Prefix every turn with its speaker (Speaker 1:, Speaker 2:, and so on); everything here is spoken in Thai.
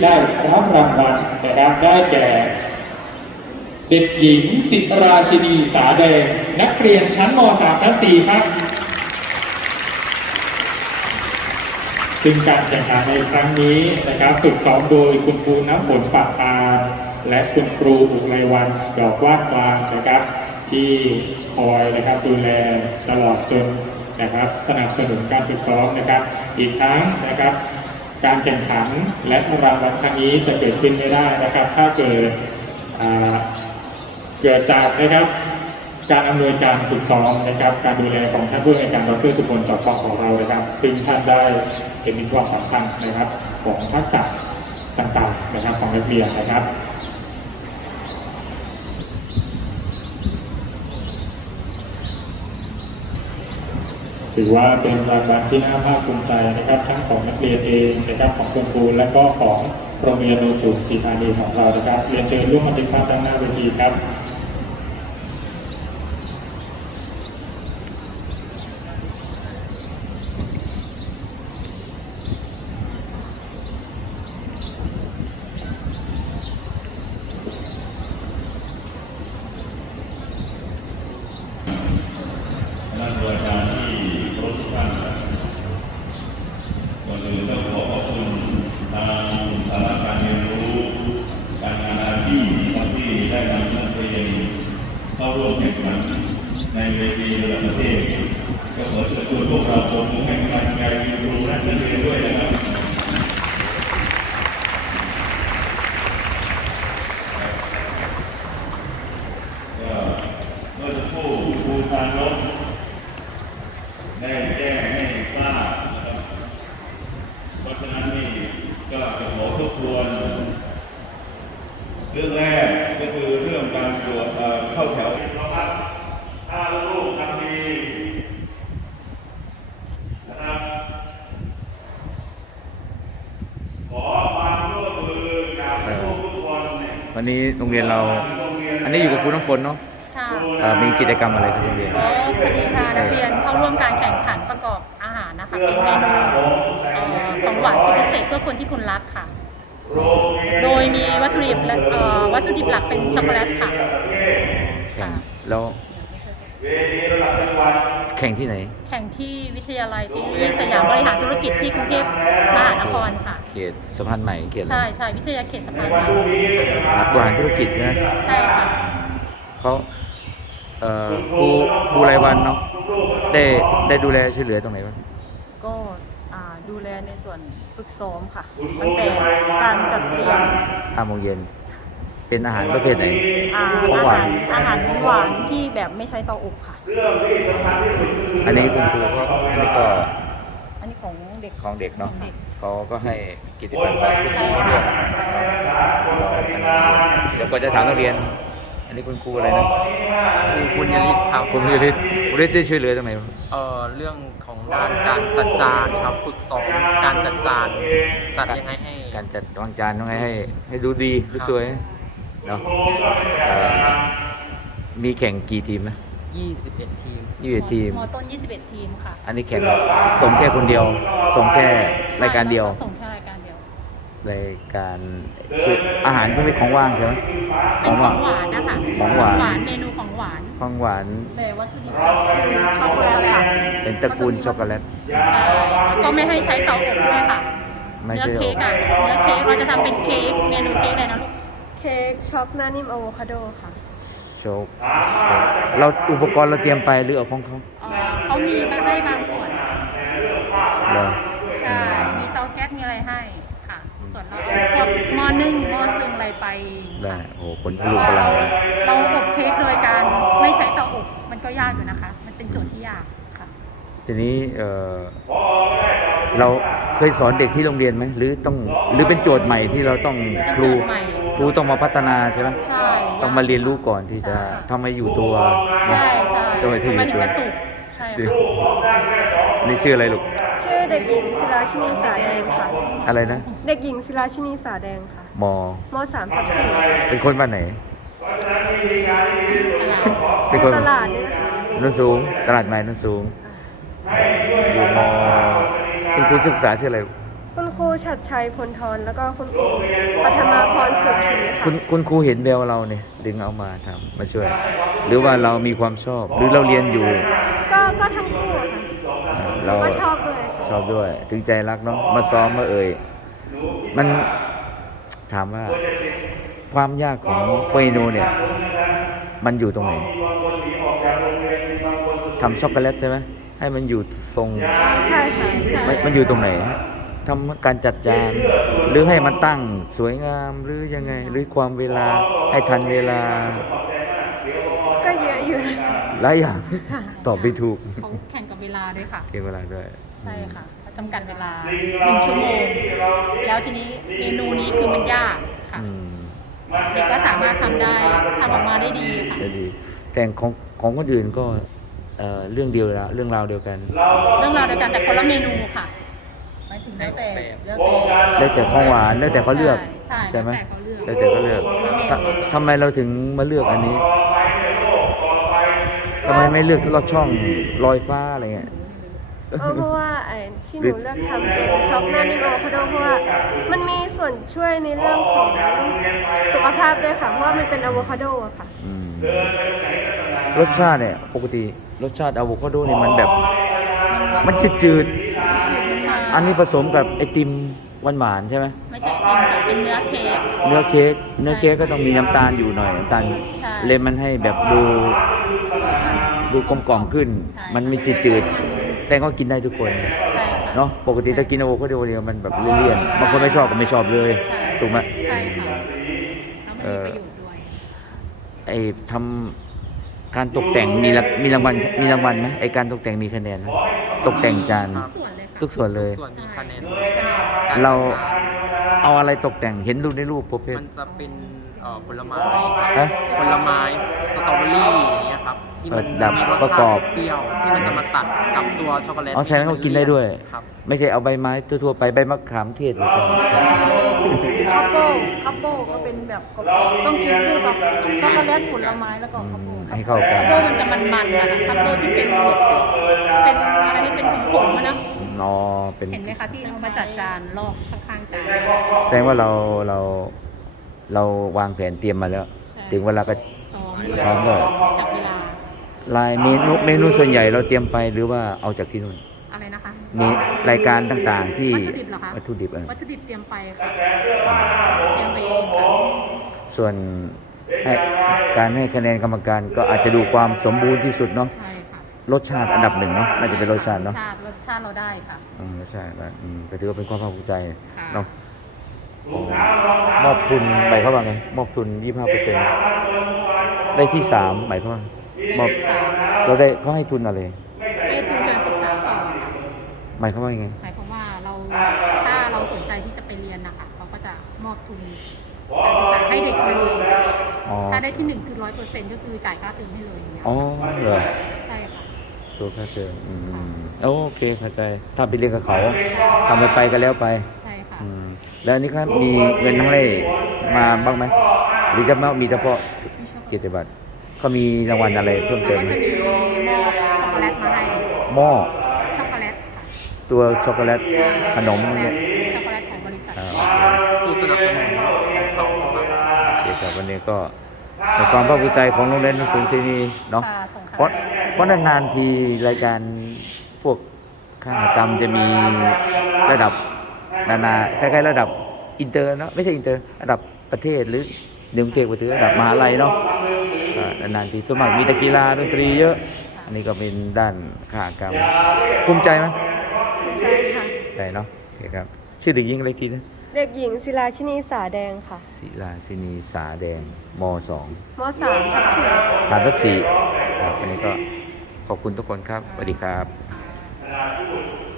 Speaker 1: ได้รับรางวัลนะครับได้แก่เด็กหญิงสิราชินีสาแดงนักเรียนชั้นม .3 ทับ4ครับซึ่งการแข่งขันในครั้งนี้นะครับฝึกซ้อมโดยคุณครูน้ำฝนปากปานและคุณครูอุไรวันดอกว่านกลางนะครับที่คอยนะครับดูแลตลอดจนนะครับสนับสนุนการฝึกซ้อมนะครับอีกทั้งนะครับการแข่งขันและรางวัลครั้งนี้จะเกิดขึ้นไม่ได้นะครับถ้าเกิดจากนะครับการอำนวยการฝึกซ้อมนะครับการดูแลของท่านผู้อำนวยการดร.สุพลจอดทองของเรานะครับซึ่งท่านได้เห็นถึงความสำคัญนะครับของทักษะต่างๆนะครับของนักเรียนนะครับถือว่าเป็นรางวัลที่น่าภาคภูมิใจนะครับทั้งของนักเรียนเองนะครับของคุณครูและก็ของโรงเรียนโนนสูงศรีธานีของเรานะครับเรียนเชิญร่วมบันทึกภาพด้านหน้าเวทีครับ
Speaker 2: ท่านผู้อาจารย์ที่เคารพทุกท่านก่อนอื่นต้องขอขอบคุณทางสาระการเรียนรู้การงานอาชีพที่ได้นำนักเรียนเข้าร่วมแข่งขันในเวทีระดับประเทศก็ขอเชิญชวนพวกเราชมแข่งขันใจครูและนักเรียนด้วยนะครับเมื่อสักครู่ครูชานนท์ได้แจ้งให้ทราบนะครับเพราะฉะนั้นนี่ก็จะขอทบทวนเรื่องแรกก็คือเรื่องการตรวจเข้าแถวนะครับถ้าลูกทำดีนะครับขอความร่วมมือจากทุกคน
Speaker 3: วันนี้โรงเรียนเราอันนี้อยู่กับครูน้ำฝนเนาะมีกิจกรรมอะไรที่โรงเรียน
Speaker 4: พอดีพานักเรียนเข้าร่วมการแข่งขันประกอบอาหารนะคะเป็นเมนูของหวานสุดพิเศษเพื่อคนที่คุณรักค่ะโดยมีวัตถุดิบหลักเป็นช็อกโกแลตค่ะ
Speaker 3: แล้วแข่งที่ไหน
Speaker 4: แข่งที่วิทยาลัยที่สยามบริหารธุรกิจที่กรุงเทพมหานครค่ะ
Speaker 3: เขตสะพานใหม่เขต
Speaker 4: ใช่วิทยาเขตสะพานใหม่
Speaker 3: บริหารธุรกิจนะ
Speaker 4: ใช่ค่ะ
Speaker 3: เขาครูรายวันเนาะได้ดูแลช่วยเหลือตรงไหนบ้าง
Speaker 5: ก็ดูแลในส่วนฝึกซ้อมค่ะตั้งแต่การจัดเตรียม
Speaker 3: 5 โมงเย็นเป็นอาหารประเภทไหน
Speaker 5: อาหารหวานที่แบบไม่ใช้เตาอบค่ะ
Speaker 3: อันนี้คุณครูก็อันนี้
Speaker 5: ของเด็ก
Speaker 3: เนาะเขาก็ให้กิจกรรมของผู้สูงอายุเดี๋ยวก็จะถามนักเรียนอันนี้คุณครูอะไรนะ
Speaker 6: คุณยริศครับ
Speaker 3: คุณยริศได้ช่วยเหลือตรงไหน
Speaker 6: เรื่องของด้านการจัดจานครับฝึกซ้อมการจัดจานจัดยังไงให้
Speaker 3: การจัดวางจานยังไงให้ดูดีดูสวยเนาะมีแข่งกี่ทีมนะ
Speaker 6: 21 ทีม
Speaker 3: 21 ทีม
Speaker 4: ม.ต้น21 ทีมค่ะ
Speaker 3: อันนี้แข่งส่งแค่คนเดียวส่งแค่รายการเดียว
Speaker 4: ส่งแค่รายการเดียว
Speaker 3: รายการอาหารไม่ใช่ของว่างใช่ไหม
Speaker 4: เป็นของหวานนะคะ
Speaker 3: ของหวาน
Speaker 4: เมนูของหวาน
Speaker 5: แต่วัตถุดิบคือช็อกโกแลตค่ะ
Speaker 3: เป็นตระกูลช็อกโกแลต
Speaker 4: ก็ไม่ให้ใช้เตาอบด้วยค่ะเนื้อเค้กเราจะทำเป็นเค้กเมนูเค้กอะไรนะลูก
Speaker 5: เค้กช็อกหน้านิ่มอะโวคาโดค่ะ
Speaker 3: โชคเราอุปกรณ์เราเตรียมไปหรือเอาของ
Speaker 4: เขามีมาให้บางส่วน
Speaker 3: เหรอ
Speaker 4: ใช่มีเตาแก๊สมีอะไรให้ค่ะส่วนเราเอาพวกหม้อนึ่งหม้อซึ่งอะไรไป
Speaker 3: ได้โอ้คนผู้ลูกกำลัง
Speaker 4: เราอบเค้กโดยการไม่ใช้เตาอบมันก็ยากอยู่นะคะมันเป็นโจทย์ที่ยากค่ะ
Speaker 3: ทีนี้เราเคยสอนเด็กที่โรงเรียนไหมหรือเป็นโจทย์ใหม่ที่เราต้องครูต้องมาพัฒนาใช่ไหม
Speaker 4: ใช่
Speaker 3: ต้องมาเรียนรู้ก่อนที่จะทำให้อยู่ตัว
Speaker 4: ใช่
Speaker 3: ต้องไปที่อยู่ตัว
Speaker 4: ใช่
Speaker 3: นี่ชื่ออะไรลูก
Speaker 5: ชื่อเด็กหญิงศิลาชินีสาแดงค่ะ
Speaker 3: อะไรนะ
Speaker 5: เด็กหญิงศิลาชินีสาแดงค่ะ
Speaker 3: ม
Speaker 5: .3 ทับ 4
Speaker 3: เป็นคนบ้านไหน
Speaker 5: เป็นตลาดนี่นะคะ
Speaker 3: นุ่นสูงตลาดใหม่นุ่นสูงอยู่คุณครูศึกษาชื่ออะไร
Speaker 5: คุณ
Speaker 7: ครูชัดชัยพลทรแล้วก็คุณครูปัทมาพรสุขีค่ะ
Speaker 3: คุณครูเห็นแววเราเนี่ยดึงเอามาทำมาช่วย หรือว่าเรามีความชอบ หรือเราเรียนอยู่
Speaker 7: ก็ทั้งคู่อะค่ะ
Speaker 3: เรา
Speaker 7: ก็ชอบด้วย
Speaker 3: ชอบด้วย ถึงใจรักเนาะมาซ้อมมามันถามว่าความยากของเมนูเนี่ย มันอยู่ตรงไหนทำช็อกโกแลตใช่ไหมให้มันอยู่ทรง
Speaker 7: ใช่ค่ะใช่
Speaker 3: มันอยู่ตรงไหนฮะทำการจัดจานหรือให้มันตั้งสวยงามหรือยังไง หรือความเวลาให้ทันเวลา
Speaker 7: ก็เยอะอยู่
Speaker 3: หลายอย่างตอบไม่ถูก
Speaker 4: เขาแข่งกับเวลาด้วยค่ะ
Speaker 3: เก็บเวลาด้วย
Speaker 4: ใช่ค่ะเขาจำกัดเวลา1 ชั่วโมง แล้วทีนี้เมนูนี้คือมันยากค่ะ
Speaker 3: อืม
Speaker 4: เด็กก็สามารถทำได้ทำออกมาได้ดีค่ะ
Speaker 3: ก็ดีแต่ของคนอื่นก็เรื่องเดียวแล้วเรื่องราวเดียวกัน
Speaker 4: เรื่องราวเดียวกันแต่คนละเมนูค่ะ
Speaker 5: หมายถึงแล้วแต่
Speaker 3: แล้วแต่ของหวานแล้วแต่เขาเลือก
Speaker 4: ใช่
Speaker 3: ไหม
Speaker 4: แล้วแต่เขาเลือก
Speaker 3: แล้วแต่เขาเลือกทำไมเราถึงมาเลือกอันนี้ทำไมไม่เลือกลอดช่องลอยฟ้าอะไรเงี้ย
Speaker 7: เพราะว่าไอ้ที่หนูเลือกทำเป็นช็อกหน้านิ่มอะโวคาโดเพราะว่ามันมีส่วนช่วยในเรื่องของสุขภาพด้วยค่ะ เพราะว่ามันเป็นอะโวคาโดอะค่ะ
Speaker 3: อืมรสชาติเนี่ยปกติรสชาติอะโวคาโดเนี่ยมันแบบมันจืดๆอันนี้ผสมกับไอติมหวานๆใช่ไหม
Speaker 4: ไม่ใช่ไอติมค่ะเป็นเนื้อเค้ก
Speaker 3: เนื้อเค้กก็ต้องมีน้ำตาลอยู่หน่อยน้ำตาล
Speaker 4: ใช่
Speaker 3: เลมมันให้แบบดูกลมกล่อมขึ้น
Speaker 4: ใช่
Speaker 3: มันมีจืดๆแต่ก็กินได้ทุกคน
Speaker 4: ใช่ค่ะ
Speaker 3: เนาะปกติถ้ากินอะโวคาโดเดียวมันแบบเลี่ยนๆบางคนไม่ชอบก็ไม่ชอบเลย
Speaker 4: ใช่
Speaker 3: ถูกไหม
Speaker 4: ใช่ค่ะแล้วมันมีประโยชน์ด้วย
Speaker 3: ไอ้ทำการตกแต่งมีรางวัลไหมไอ้การตกแต่งมีคะแนนไหมตกแต่งจาน
Speaker 4: ทุกส่วนเลยค่ะ
Speaker 3: ทุกส่วนเลย
Speaker 6: ส่วนมีคะแนน
Speaker 4: ให้คะแนน
Speaker 6: การ
Speaker 3: เรา
Speaker 6: จัดจน
Speaker 3: เอาอะไรตกแต่งเห็นรูปในรูปประเภท
Speaker 6: มันจะเป็นผลไม้
Speaker 3: ฮะ
Speaker 6: ผลไม้สตรอเบอรี่อย่างเงี้ยครับที่มัน
Speaker 3: ดับ
Speaker 6: มีรส
Speaker 3: ประก
Speaker 6: ชา
Speaker 3: อบ
Speaker 6: ติเปรี้ยวที่มันจะมาตัดกับตัวช็อกโกแลต
Speaker 3: อ๋อแสดงว่ากินได้ด้วย
Speaker 6: ครับ
Speaker 3: ไม่ใช่เอาใบไม้ทั่วๆไปใบมะขามเทศหรือเปล่า
Speaker 5: คัพโป้ก็เป็นแบบกรอบต้องกินคู่กับช็อกโกแลตผลไม้แล้วก็คัพโป้
Speaker 3: ให้เข้ากัน
Speaker 4: คัพโบมันจะมันๆนะคะคัพโบที่เป็นอะไรที่เป็นผงๆอะนะ
Speaker 3: นอเป็น
Speaker 4: เห็นไหมคะที่เอามาจัดจานลอกข้างๆจาน
Speaker 3: แสดงว่าเราวางแผนเตรียมมาแล้ว
Speaker 4: ใช่
Speaker 3: ถึงเวลาก็
Speaker 4: ซ้อมด้วย
Speaker 3: ซ้อมด้วย
Speaker 4: จับเวลา
Speaker 3: ลายเมนูส่วนใหญ่เราเตรียมไปหรือว่าเอาจากที่นู่น
Speaker 4: อะไรนะคะ
Speaker 3: มีรายการต่างๆที่
Speaker 4: วัตถุดิบเหรอคะ
Speaker 3: วัตถุดิบ
Speaker 4: วัตถุดิบเตรียมไปค่ะเตรียมไปเองค่ะ
Speaker 3: ส่วนให้การให้คะแนนกรรมการก็อาจจะดูความสมบูรณ์ที่สุดเนาะ
Speaker 4: ใช่ค่ะ
Speaker 3: รสชาติอันดับหนึ่งเนาะน่าจะเป็นรสชาติเนาะ
Speaker 4: รสชาติเราได้ค่ะ
Speaker 3: รสชาติก็ถือว่าเป็นความภาคภูมิใจ
Speaker 4: ค่ะ
Speaker 3: เนาะมอบทุนหมายความว่าไงมอบทุน 25%ได้ที่3หมายความว่ามอบ
Speaker 4: ที่สาม
Speaker 3: เราได้เขาให้ทุนอะไร
Speaker 4: ให้ทุนการศึกษาต่อค่ะ
Speaker 3: หมายความว่าไง
Speaker 4: หมายความว่าถ้าเราสนใจที่จะไปเรียนนะคะเขาก็จะมอบทุนการศึกษาให้เด็กเลย
Speaker 3: อ๋อ
Speaker 4: ถ้าได้ที่1คือ100%ก็คือจ่ายค่าเทอมให้เลยอย่างเงี้ย
Speaker 3: อ๋อเหรอ
Speaker 4: ใช่ค่ะ
Speaker 3: ตัวค่าเทอมโอเคเข้าใจถ้าไปเรียนกับเขาทำไปก็แล้วไป
Speaker 4: ใช่ค่ะ
Speaker 3: แล้วอันนี้ครับมีเงินให้มาบ้างไหมหรือจะมีเฉพาะเกียรติบัตรเขามีรางวัลอะไรเพิ่มเติม
Speaker 4: ก็
Speaker 3: ไหม
Speaker 4: จะมีหม้อช็อกโกแลตมาให้
Speaker 3: หม้อ
Speaker 4: ช็อกโกแลตค่ะ
Speaker 3: ตัวช็อกโกแลตขนมเนี่ย
Speaker 4: ช็อกโกแลตของบริษัท
Speaker 6: ผู้สนับสนุนของเขาครับ
Speaker 3: เกี่ยวกับวันนี้ก็เป็นความภาคภูมิใจของโรงเรียนศูนย์ศรีนีเนาะ
Speaker 4: ค่ะส่ง
Speaker 3: เพราะนานๆทีรายการพวกข้างกรรมจะมีระดับนานาคล้ายๆระดับอินเตอร์เนาะไม่ใช่อินเตอร์ระดับประเทศหรือเดี๋ยวกรุงเทพไปถึงระดับมหาลัยเนาะนานๆทีสวนมัครมีแต่กีฬาดนตรีเยอะ อันนี้ก็เป็นด้านข้างกรรมภูมิใจไหม
Speaker 7: ใช่ค่ะ
Speaker 3: ใช่เนาะโอเคครับชื่อเด็กหญิงอะไรทีนะ
Speaker 7: เด็กหญิงศิลาชินีสาแดงค่ะ
Speaker 3: ศิลาสินีสาแดงม .2
Speaker 7: ม3/4
Speaker 3: 3/4ครับวันนี้ก็ขอบคุณทุกคนครับสวัสดีครับ